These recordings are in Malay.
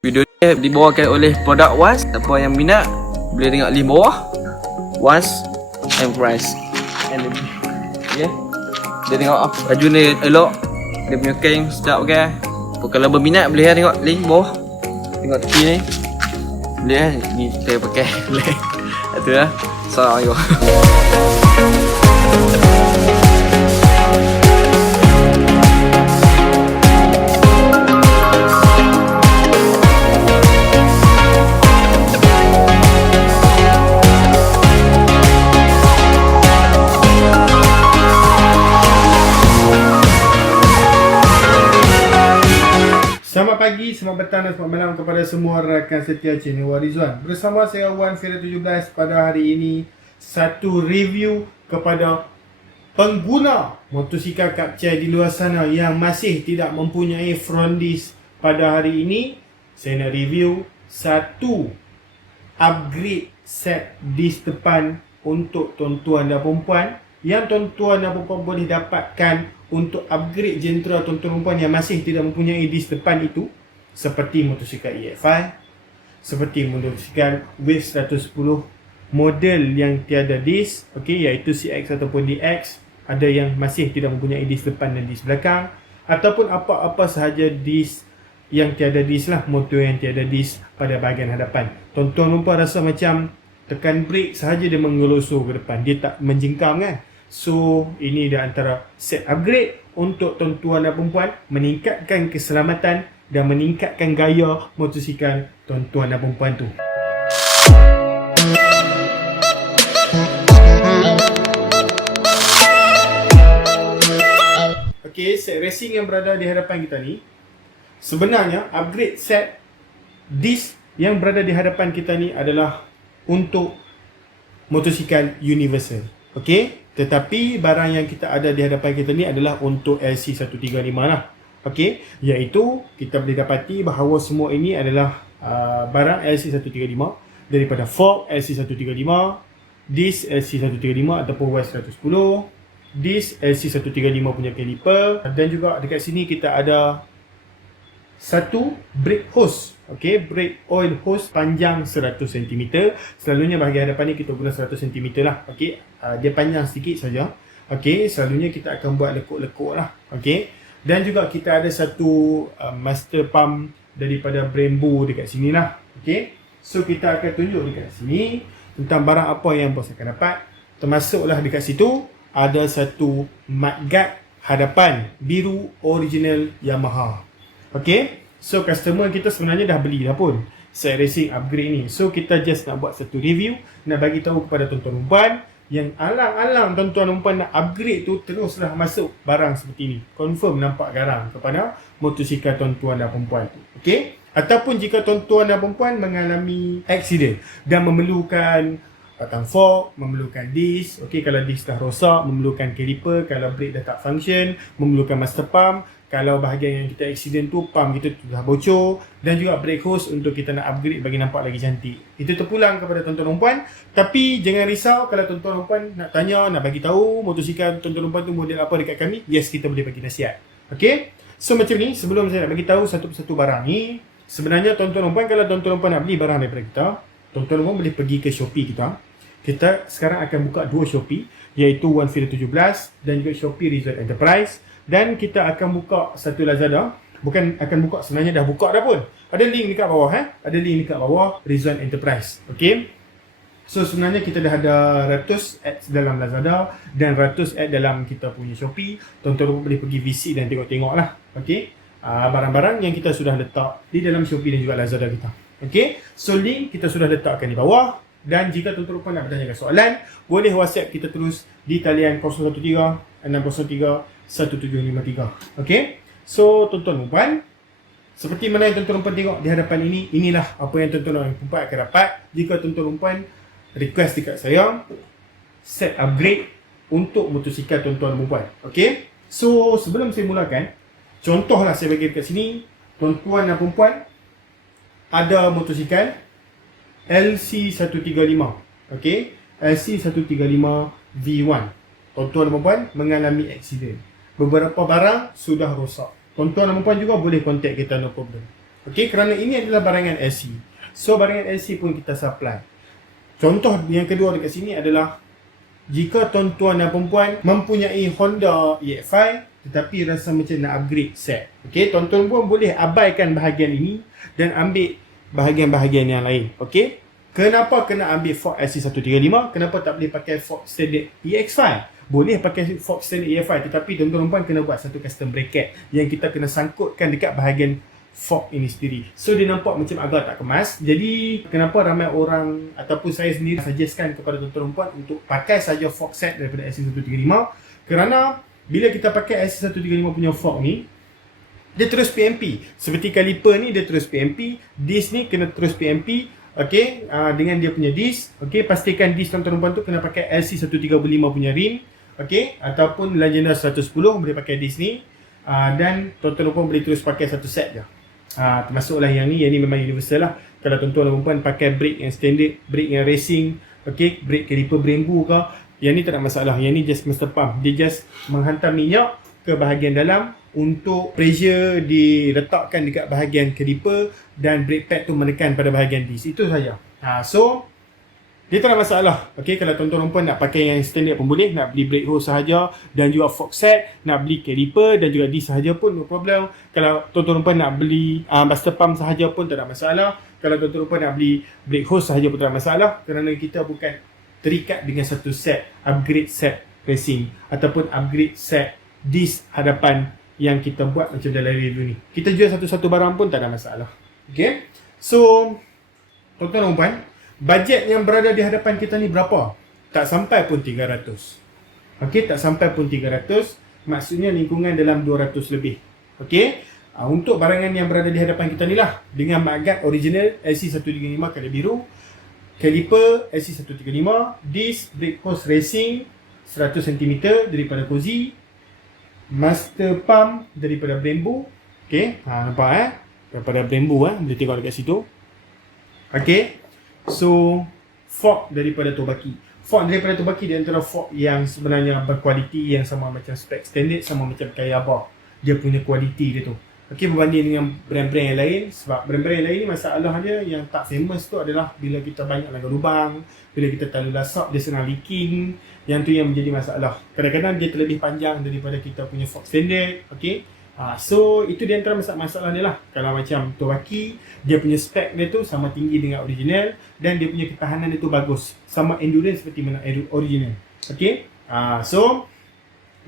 Video ni dibawakan oleh produk Was. Siapa yang minat boleh tengok link bawah. Was and price. Okay. Dia tengok baju ni elok. Dia punya kain sedap pakai. Kalau berminat boleh tengok link bawah. Tengok tepi ni. Boleh ni saya pakai. Boleh. Itu lah. Assalamualaikum. Selamat pagi, selamat petang dan selamat malam kepada semua rakan setia channel Warizwan. Bersama saya Wan Fira 17 pada hari ini, satu review kepada pengguna motosikal Kapcai di luar sana yang masih tidak mempunyai front disc. Pada hari ini saya nak review satu upgrade set disc depan untuk tuan-tuan dan perempuan, yang tuan-tuan dan perempuan boleh dapatkan untuk upgrade jentera tuan-tuan dan perempuan yang masih tidak mempunyai disc depan itu, seperti motosikal EFI, seperti motosikal Wave 110 model yang tiada disc, okey, iaitu CX ataupun DX. Ada yang masih tidak mempunyai disc depan dan disc belakang, ataupun apa-apa sahaja disc yang tiada disc lah, motor yang tiada disc pada bahagian hadapan. Tuan-tuan dan perempuan rasa macam tekan brake sahaja dia mengelosor ke depan, dia tak menjengkam kan. So ini dia antara set upgrade untuk tuan-tuan dan perempuan, meningkatkan keselamatan dan meningkatkan gaya motosikal tuan-tuan dan perempuan tu. Okey, set racing yang berada di hadapan kita ni, sebenarnya upgrade set disc yang berada di hadapan kita ni adalah untuk motosikal universal. Okey, tetapi barang yang kita ada di hadapan kita ni adalah untuk LC135 lah. Okey, iaitu kita boleh dapati bahawa semua ini adalah barang LC135 daripada fork LC135, disc LC135 ataupun WS110, disc LC135 punya caliper, dan juga dekat sini kita ada satu brake hose. Okey, brake oil hose panjang 100 cm. Selalunya bahagian hadapan ni kita guna 100 cm lah. Okey, dia panjang sedikit saja. Okey, selalunya kita akan buat lekuk-lekuk lah. Okey, dan juga kita ada satu master pump daripada Brembo dekat sini lah. Okey, so kita akan tunjuk dekat sini tentang barang apa yang bos akan dapat. Termasuklah dekat situ ada satu mudguard hadapan biru original Yamaha. Okey, so customer kita sebenarnya dah beli dah pun set racing upgrade ni. So kita just nak buat satu review, nak bagi tahu kepada tuan-tuan perempuan yang alang-alang tuan-tuan perempuan nak upgrade tu, teruslah masuk barang seperti ni. Confirm nampak garang kepada motosikal tuan-tuan dan perempuan tu. Okey, ataupun jika tuan-tuan dan perempuan mengalami accident dan memerlukan batang fork, memerlukan disc. Okey, kalau disc dah rosak, memerlukan caliper. Kalau brake dah tak function, memerlukan master pump. Kalau bahagian yang kita accident tu, pump kita tu dah bocor. Dan juga brake hose untuk kita nak upgrade bagi nampak lagi cantik. Itu terpulang kepada tuan-tuan perempuan. Tapi jangan risau kalau tuan-tuan perempuan nak tanya, nak bagi tahu motosikal tuan-tuan perempuan tu model apa dekat kami. Yes, kita boleh bagi nasihat. Okey, so macam ni, sebelum saya nak bagi tahu satu persatu barang ni, sebenarnya tuan-tuan perempuan, kalau tuan-tuan perempuan nak beli barang daripada kita, tuan-tuan perempuan boleh pergi ke Shopee kita. Kita sekarang akan buka dua Shopee, iaitu Wan Fira 17 dan juga Shopee Rizal Enterprise. Dan kita akan buka satu Lazada. Bukan akan buka, sebenarnya dah buka dah pun. Ada link dekat bawah Ada link dekat bawah Rizal Enterprise. Okey, so sebenarnya kita dah ada ratus ads dalam Lazada dan ratus ads dalam kita punya Shopee. Tuan-tuan boleh pergi visit dan tengok-tengok lah. Okey, barang-barang yang kita sudah letak di dalam Shopee dan juga Lazada kita. Okey, so link kita sudah letakkan di bawah. Dan jika tuan-tuan nak bertanyakan soalan, boleh WhatsApp kita terus di talian 013 603 1753. Okey, so tuan-tuan perempuan, seperti mana yang tuan-tuan perempuan tengok di hadapan ini, inilah apa yang tuan-tuan perempuan akan dapat jika tuan-tuan perempuan request dekat saya set upgrade untuk motosikal tuan-tuan perempuan. Okey, so sebelum saya mulakan, contohlah saya bagi dekat sini, tuan-tuan dan perempuan ada motosikal LC135. Okey, LC135 V1. Tuan-tuan dan perempuan mengalami accident. Beberapa barang sudah rosak. Tuan-tuan dan perempuan juga boleh contact kita, no problem. Okey, kerana ini adalah barangan LC. So barangan LC pun kita supply. Contoh yang kedua dekat sini adalah jika tuan-tuan dan perempuan mempunyai Honda EX5 tetapi rasa macam nak upgrade set. Okey, tuan-tuan pun boleh abaikan bahagian ini dan ambil bahagian-bahagian yang lain. Okey. Kenapa kena ambil Ford LC135? Kenapa tak boleh pakai Ford Standard EX5? Boleh pakai Ford Standard EX5 tetapi tuan-tuan perempuan kena buat satu custom bracket yang kita kena sangkutkan dekat bahagian fork ini sendiri. So dia nampak macam agak tak kemas. Jadi kenapa ramai orang ataupun saya sendiri suggestkan kepada tuan-tuan perempuan untuk pakai saja fork set daripada LC135, kerana bila kita pakai LC135 punya fork ni, dia terus PMP. Seperti kaliper ni dia terus PMP, disc ni kena terus PMP. Okey, dengan dia punya disc. Okey, pastikan disc tuan-tuan perempuan tu kena pakai LC135 punya rim. Okey, ataupun Legenda 110 boleh pakai disc ni. Dan tuan-tuan perempuan boleh terus pakai satu set je. Termasuklah yang ni memang universal lah. Kalau tuan-tuan dan perempuan pakai brake yang standard, brake yang racing, okey, brake caliper Brembo ke, yang ni tak ada masalah. Yang ni just master pump. Dia just menghantar minyak ke bahagian dalam untuk pressure diletakkan dekat bahagian caliper dan brake pad tu menekan pada bahagian disc. Itu saja. So dia tak ada masalah. Okey, kalau tuan-tuan perempuan nak pakai yang standard pun boleh, nak beli brake hose sahaja dan juga fork set, nak beli caliper dan juga disc sahaja pun no problem. Kalau tuan-tuan perempuan nak beli master pump sahaja pun tak ada masalah. Kalau tuan-tuan perempuan nak beli brake hose sahaja pun tak ada masalah, kerana kita bukan terikat dengan satu set upgrade set racing ataupun upgrade set disc hadapan yang kita buat macam dalam review ni. Kita jual satu-satu barang pun tak ada masalah. Okay. So tuan-tuan dan puan, bajet yang berada di hadapan kita ni berapa? Tak sampai pun 300. Okay, tak sampai pun 300. Maksudnya lingkungan dalam 200 lebih. Okay. Untuk barangan yang berada di hadapan kita ni lah, dengan magnet original LC135 kala biru, caliper LC135, disc brake hose racing 100 cm daripada Cozy, master pump daripada Brembo. Okay, nampak daripada Brembo, boleh tengok dekat situ. Okay, so fork daripada Tobaki. Fork daripada Tobaki di antara fork yang sebenarnya berkualiti, yang sama macam spek standard, sama macam Kayaba. Dia punya kualiti dia tu. Okay, berbanding dengan brand-brand yang lain. Sebab brand-brand yang lain ni masalah dia yang tak famous tu adalah bila kita banyak langgar lubang, bila kita terlalu lasap, dia senang leaking. Yang tu yang menjadi masalah. Kadang-kadang dia terlebih panjang daripada kita punya fork standard. Okay, so itu di antara masalah dia lah. Kalau macam Tobaki, dia punya spek dia tu sama tinggi dengan original dan dia punya ketahanan dia tu bagus, sama endurance seperti mana original. Okay, so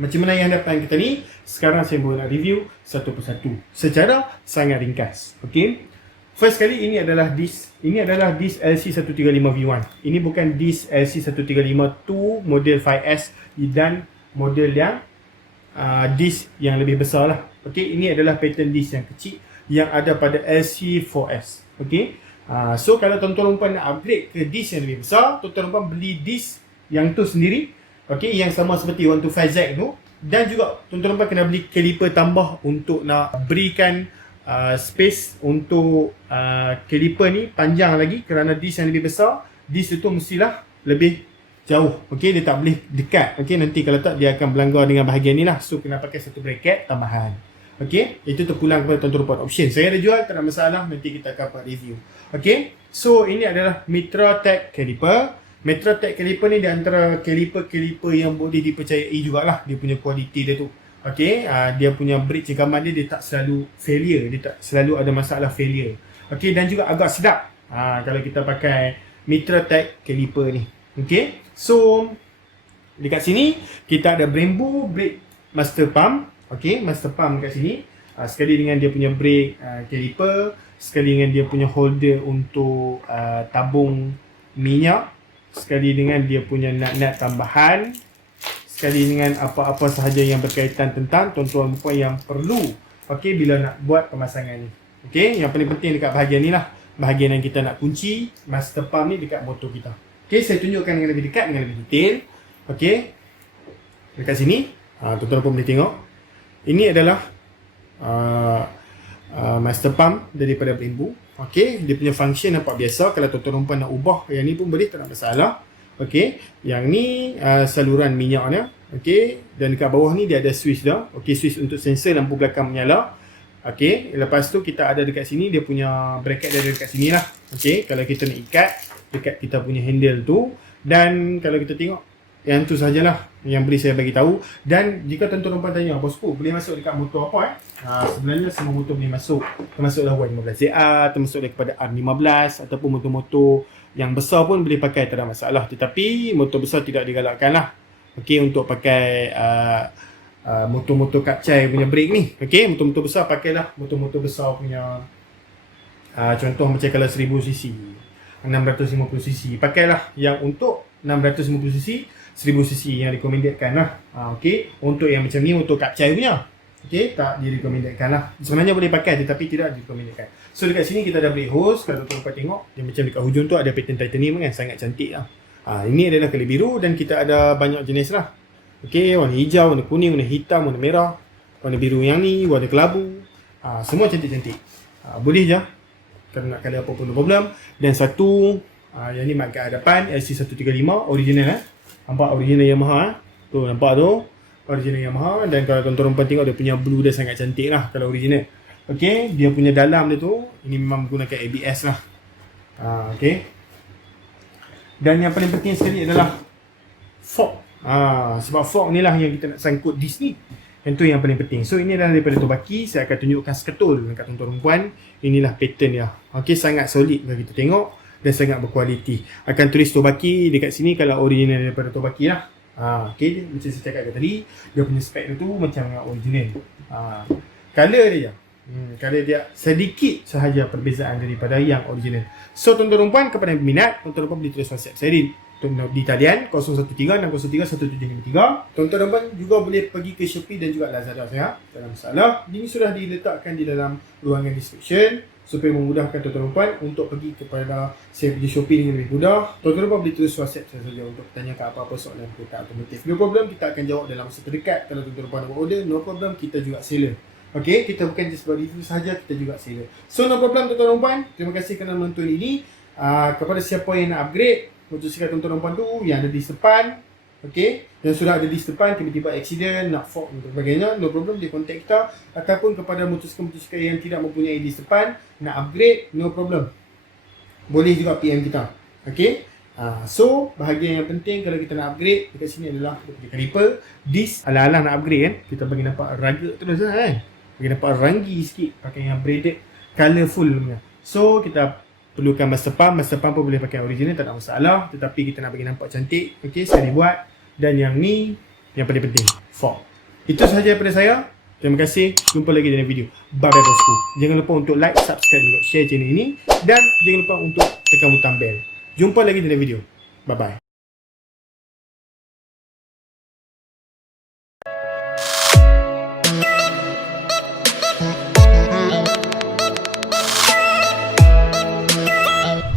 macam mana yang hadapan kita ni, sekarang saya nak review satu persatu secara sangat ringkas. Okay, first kali ini adalah disc. Ini adalah disc LC135V1. Ini bukan disc LC135-2 model 5S dan model yang disc yang lebih besar lah. Okay, ini adalah pattern disc yang kecil yang ada pada LC4S. Okay, so kalau tuan-tuan perempuan nak upgrade ke disc yang lebih besar, tuan-tuan perempuan beli disc yang tu sendiri. Okay, yang sama seperti 125Z tu. Dan juga tuan-tuan perempuan kena beli caliper tambah untuk nak berikan space untuk caliper ni panjang lagi, kerana disc yang lebih besar, disc itu mestilah lebih jauh. Okey, dia tak boleh dekat. Okey, nanti kalau tak dia akan berlanggar dengan bahagian ni lah. So kena pakai satu bracket tambahan. Okey, itu terpulang kepada tuan-tuan perempuan option. Saya ada jual, tak ada masalah, nanti kita akan buat review. Okey, so ini adalah Mitra Tech caliper. Mitra Tech caliper ni di antara caliper-caliper yang boleh dipercayai jugalah, dia punya kualiti dia tu. Okey, dia punya brake cengkaman dia tak selalu failure, dia tak selalu ada masalah failure. Okey, dan juga agak sedap kalau kita pakai Mitra Tech caliper ni. Okey, so dekat sini kita ada Brembo brake master pump. Okey, master pump dekat sini. Sekali dengan dia punya brake caliper, sekali dengan dia punya holder untuk tabung minyak, sekali dengan dia punya nut-nut tambahan, sekali dengan apa-apa sahaja yang berkaitan tentang tuan-tuan perempuan yang perlu, okey, bila nak buat pemasangan ni. Okey, yang paling penting dekat bahagian ni lah, bahagian yang kita nak kunci master pump ni dekat motor kita. Okey, saya tunjukkan dengan lebih dekat, dengan lebih detail. Okey, dekat sini tuan-tuan pun boleh tengok. Ini adalah master pump daripada Brembo. Okey, dia punya function nampak biasa. Kalau tuan-tuan perempuan nak ubah yang ni pun boleh, tak ada masalah. Okey, yang ni saluran minyaknya. Okey, dan dekat bawah ni dia ada switch dah. Okey, switch untuk sensor lampu belakang menyala. Okey, lepas tu kita ada dekat sini dia punya bracket dia ada dekat sini lah. Okey, kalau kita nak ikat dekat kita punya handle tu, dan kalau kita tengok yang tu sajalah yang boleh saya bagi tahu. Dan jika tuan-tuan tanya, bosku boleh masuk dekat motor apa sebenarnya semua motor boleh masuk, termasuklah Y15ZR, termasuk daripada R15 ataupun motor-motor yang besar pun boleh pakai, tak ada masalah. Tetapi motor besar tidak digalakkan lah. Okey, untuk pakai motor-motor kapcai punya brake ni. Okey, motor-motor besar pakailah motor-motor besar punya contoh macam kalau 1000cc, 650cc, pakailah yang untuk 650cc, 1000cc yang recommendedkan lah. Okey, untuk yang macam ni motor kapcai punya, okey, tak direkomendedkan lah. Sebenarnya boleh pakai tetapi tidak direkomendedkan. So dekat sini kita ada brake hose. Kalau tuan-tuan tengok dia macam dekat hujung tu ada pattern titanium kan, sangat cantik lah. Ini adalah kali biru dan kita ada banyak jenis lah. Okey, warna hijau, warna kuning, warna hitam, warna merah, warna biru yang ni, warna kelabu. Semua cantik-cantik. Boleh je kalau nak kali apa pun, no problem. Dan satu yang ni mat kat hadapan LC135 original nampak original Yamaha tu, nampak tu original Yamaha. Dan kalau tuan-tuan tengok dia punya blue dia sangat cantik lah kalau original. Okey, dia punya dalam dia tu ini memang menggunakan ABS lah. Okey. Dan yang paling penting sekali adalah fork. Sebab fork ni lah yang kita nak sangkut disc ni. Yang tu yang paling penting. So ini adalah daripada Tobaki. Saya akan tunjukkan sketul dekat tuan-tuan perempuan. Inilah pattern dia. Okey, sangat solid kalau kita tengok dan sangat berkualiti. Akan tulis Tobaki dekat sini kalau original daripada Tobaki lah. Okey, macam saya cakap tadi, dia punya spek dia tu macam original. Color dia color dia sedikit sahaja perbezaan daripada yang original. So tuan-tuan perempuan, kepada yang berminat, tuan-tuan perempuan boleh tulis WhatsApp saya di talian 013-603-1733. Tuan-tuan perempuan juga boleh pergi ke Shopee dan juga Lazada saya. Tak ada masalah. Ini sudah diletakkan di dalam ruangan description supaya memudahkan tuan-tuan perempuan untuk pergi kepada saya punya Shopee dengan lebih mudah. Tuan-tuan perempuan boleh tulis WhatsApp saya saja untuk tanyakan apa-apa soalan berkaitan otomotif. No problem, kita akan jawab dalam masa terdekat. Kalau tuan-tuan perempuan nak order, no problem, kita juga seller. Okey, kita bukan just buat review saja, kita juga seller. So no problem tuan-tuan perempuan. Terima kasih kerana menonton ini. Kepada siapa yang nak upgrade motosikal tuan-tuan perempuan tu yang ada di depan, okey, yang sudah ada di depan tiba-tiba accident, nak fork dan sebagainya, no problem, dia contact kita. Ataupun kepada motosikal yang tidak mempunyai di depan, nak upgrade, no problem, boleh juga PM kita. Okey. So bahagian yang penting kalau kita nak upgrade dekat sini adalah kaliper, disc. Alah-alah nak upgrade kan, kita bagi nampak rugged terus lah kan, bagi nampak ranggi sikit, pakai yang braided colourful punya. So kita perlukan master pump pun boleh pakai original, tak ada masalah, tetapi kita nak bagi nampak cantik. Okey, sekali buat. Dan yang ni yang paling penting, fork. Itu sahaja daripada saya. Terima kasih, jumpa lagi dalam video. Bye bye bosku. Jangan lupa untuk like, subscribe juga share channel ini, dan jangan lupa untuk tekan butang bell. Jumpa lagi dalam video. Bye bye.